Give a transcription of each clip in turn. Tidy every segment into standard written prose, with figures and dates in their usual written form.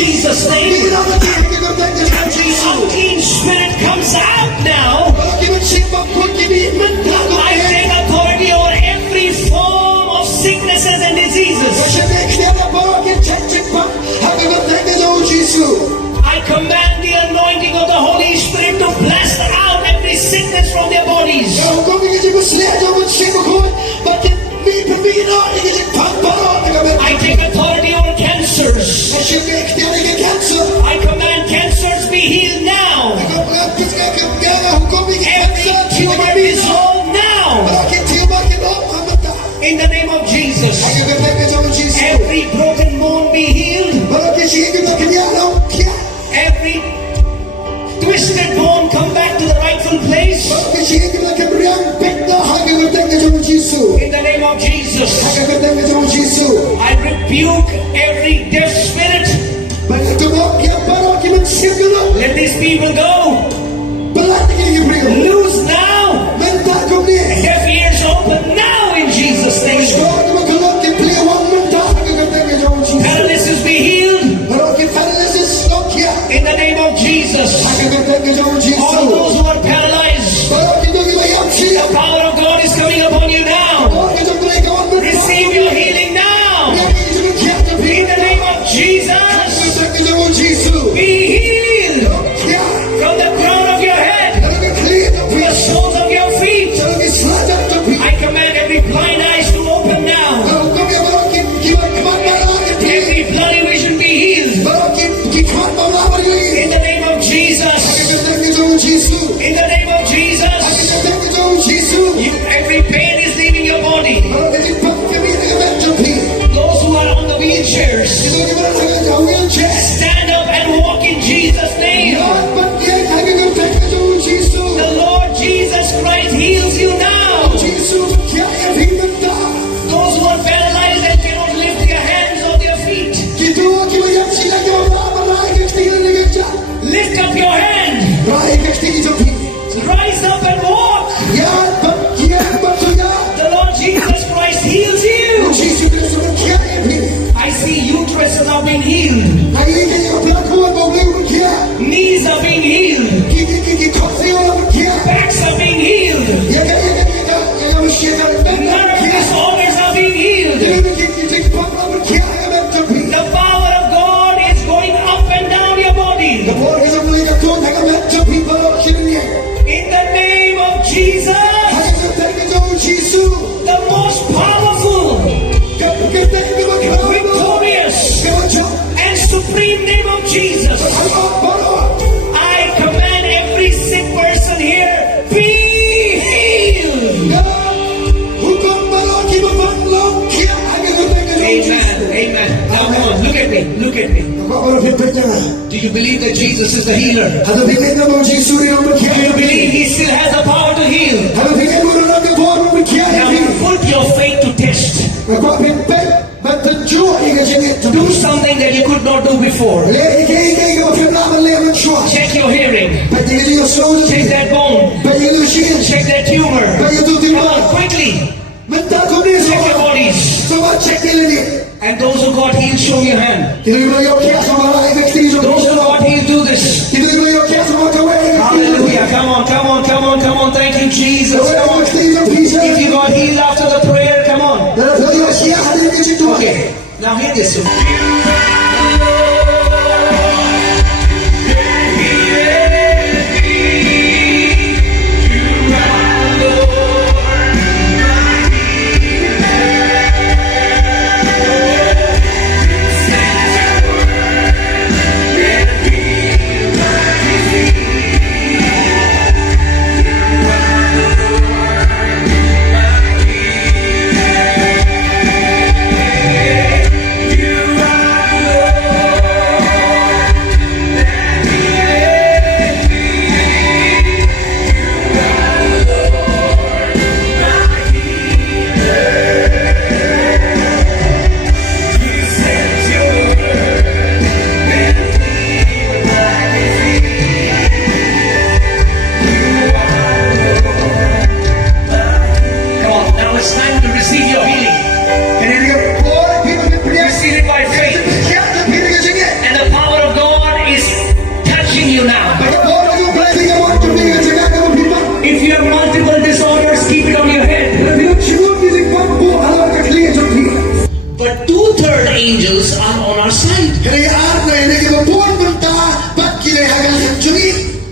Jesus' name. Unclean spirit comes out now. I take authority over every form of sicknesses and diseases. I command the anointing of the Holy Spirit to blast out every sickness from their bodies. I take authority over cancers. I command cancers be healed now. Every tumor be dissolved now. In the name of Jesus. Every broken bone be healed. Every twisted bone come back to the rightful place. In the name of Jesus. I rebuke every deaf spirit. Let these people go. Loose now. Deaf ears open now in Jesus' name. Paralysis be healed. In the name of Jesus. All those who are paralyzed, the power of God is coming upon you now. Receive your healing now. In the name of Jesus. Be healed from the crown of your head to the soles of your feet. I command every blind eyes to open now. Every bloody vision be healed. In the name of Jesus. In the name of Jesus. Every pain is leaving your body. Those who are on the wheelchairs, stand up and walk in Jesus' name. The Lord Jesus Christ heals you now. Those who are paralyzed and cannot lift their hands or their feet, lift up your hand. Rise up and walk. The Lord Jesus Christ heals you. I see uteruses are being healed. Knees are being healed. Backs are being healed. Nerve disorders are being healed. The power of God is going up and down your body. In the name of Jesus, the most powerful, victorious, and supreme name of Jesus. I command every sick person here, be healed. Amen. Amen. Now come on, look at me. Look at me. Do you believe that Jesus is the healer? Do you believe He still has the power to heal? Now put your faith to test. Do something that you could not do before. Check your hearing. Check that bone. Check that tumor. Come on, quickly. Check your bodies. And those who got healed, show your hand. Those who got healed, do this. Hallelujah. Come on, come on, come on, come on. Thank you, Jesus. Come on. If you got healed after the prayer, come on. Okay. Now hear this. You are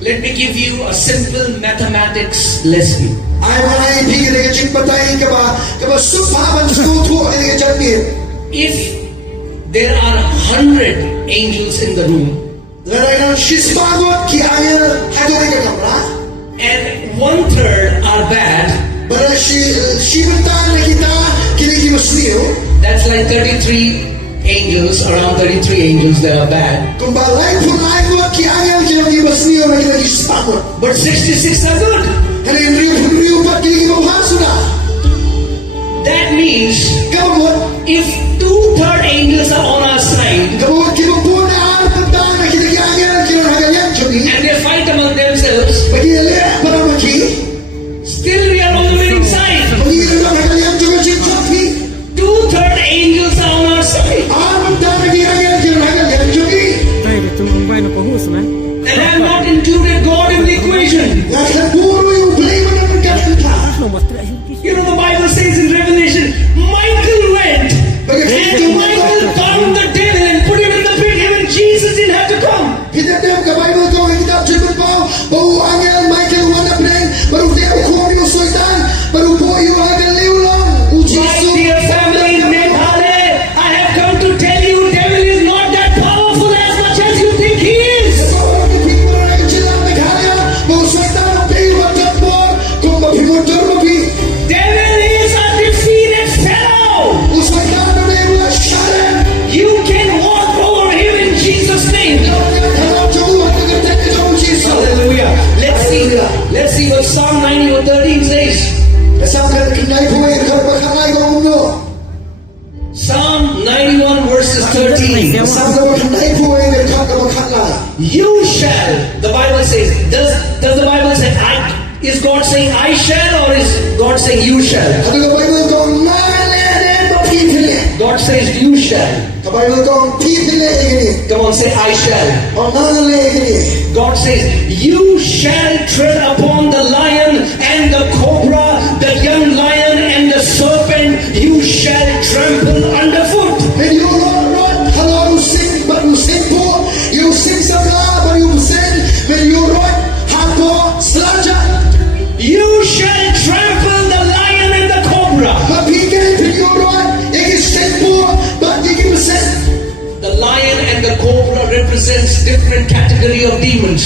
Let me give you a simple mathematics lesson. If there are 100 angels in the room, and 1/3 are bad, that's like 33 angels, around 33 angels that are bad. But 66 are good. That means if 2/3 angels are on our side and they fight among themselves, still we are on the winning side. 2/3 angels are on our side. And I have not included God in the equation. You know, the Bible says in Revelation, Michael went and Michael bound the devil and put him in the pit. Even Jesus didn't have to come. My dear family in Meghalaya, I have come to tell you, devil is not that powerful as much as you think he is. Devil is a defeated fellow. You can walk over him in Jesus' name. Hallelujah. Let's see what Psalm 91:13 says. Psalm 91 verses 13. You shall, the Bible says, does the Bible say is God saying I shall, or is God saying you shall? God says you shall. Come on, say I shall. God says you shall tread upon the lion and the cobra, the young lion and the serpent you shall trample underfoot. You shall trample the lion and the cobra. The lion and the cobra represents different category of demons.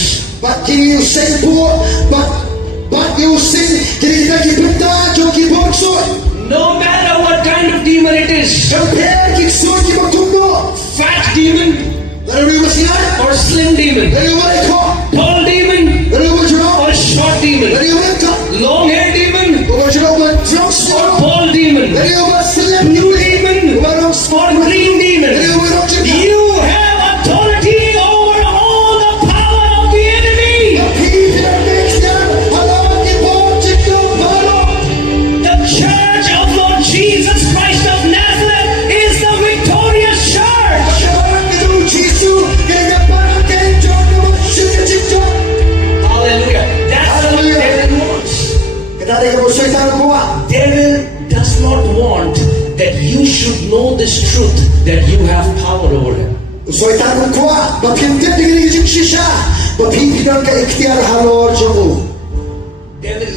No matter what kind of demon it is, fat demon or slim demon, tall demon or short demon, long hair demon or tall demon, blue demon or green demon. You have authority over all the power of the enemy. The church of Lord Jesus Christ of Nazareth is the victorious church. Hallelujah. That's what the devil wants. Devil does not want that you should know this truth, that you have power over him. Devil,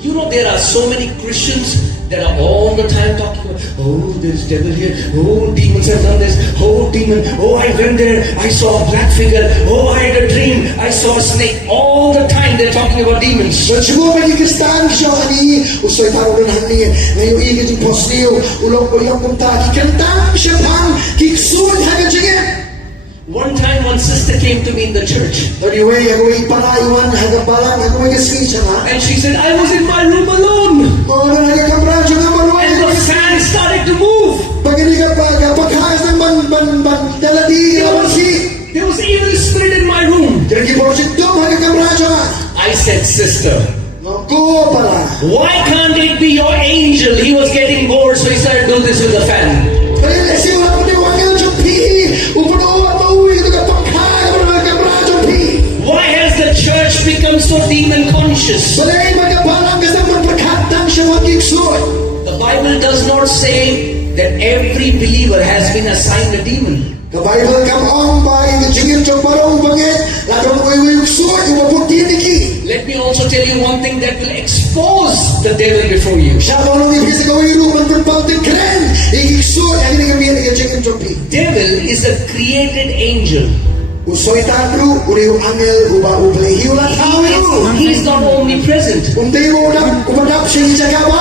you know, there are so many Christians that are all the time talking about, oh, there's devil here, oh, demons have done this, oh, demon, oh, I went there, I saw a black figure, oh, I had a dream, I saw a snake. All the time they're talking about demons. One time one sister came to me in the church and she said, I was in my room alone and the fan started to move. There was evil spirit in my room. I said, sister, why can't it be your angel? He was getting bored, so he started doing this with the fan. Why has the church become so demon conscious? The Bible does not say that every believer has been assigned a demon. The Bible come on by the jingin trong barong bangit la dong we suot yung maputi ni ki. Let me also tell you one thing that will expose the devil before you. Siya ba nung ibig sa gawin ro man pagpaltin kren iksuot ang nagabihan ng jingin trong pi. Devil is a created angel. Usoy tadru uri yung angel uba ublay hiulat hawi ro. He's not omnipresent. Unti mo na umadap siya sa Chicago.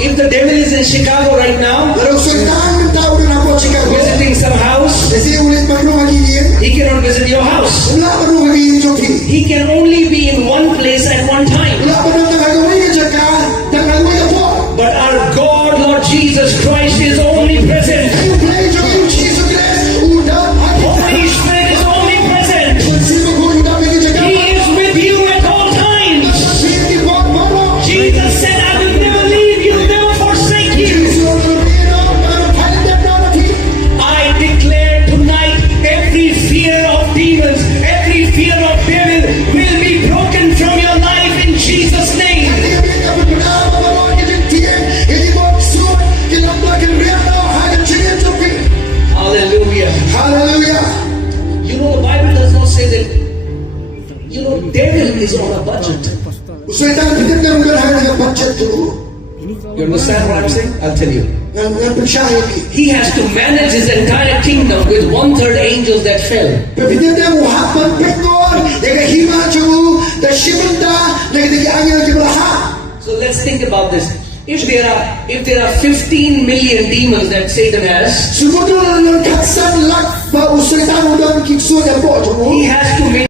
If the devil is in Chicago right now, Pero usoy tahan ng tao na po Chicago. visiting some house, Kasi ulit magno magiging he cannot visit your house. wala pa nung magiging trong pi. He can only be in one place at one time. Wala pa nung nagagawin ka ka nagagawin po. But our God, Lord Jesus Christ, is omnipresent. You play trong yung Jesus Christ uda Holy Spirit is omnipresent. sino ko yung dami ka ka. He is with you at all times. Jesus said, I will never leave you, never forsake you. I declare tonight, every fear of demons, every fear of devil will be broken from your life in Jesus' name. Hallelujah. Hallelujah. You know, the Bible does not say that, you know, devil is on a budget. Usoy tang pitin na mga hanggang budget to. You understand what I'm saying? I'll tell you. Nang pensyahe ki. He has to manage his entire kingdom with 1/3 angels that fell. Pitin na mo hapan pengon, daga hima chu, da shimanda, daga daga angel ki balaha. So let's think about this. If there are 15 million demons that Satan has, Sumudo na ng katsan lakh ba usoy tang udang kikso na po. he has to